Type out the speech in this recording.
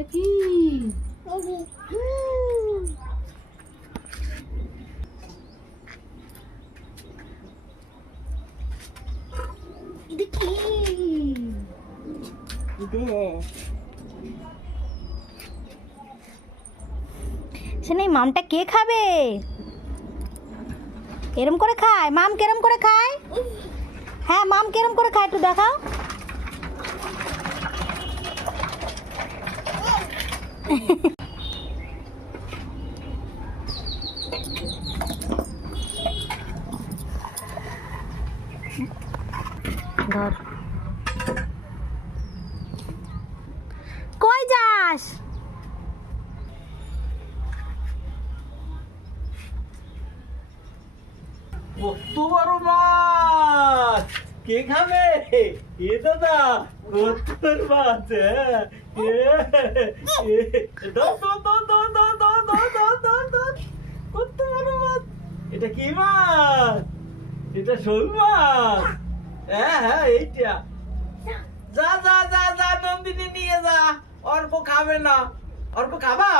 এটা কি? এটা কি? শোনা, এই মামটা কে খাবে? এরম করে খায় মাম? কেরম করে খায়? হ্যাঁ, মাম কেরম করে খায় একটু দেখাও। ধর, কই যাস? কত বড় মাছ! কে খাবে? এ দাদা, কত বড় মাছ! কত বড় মাছ! এটা কি মাছ? এটা শোল মাছ। হ্যাঁ হ্যাঁ, এইটা। যা যা যা যা, নন্দিনী নিয়ে যা। অর্ক খাবে না। অর্ক খাবা?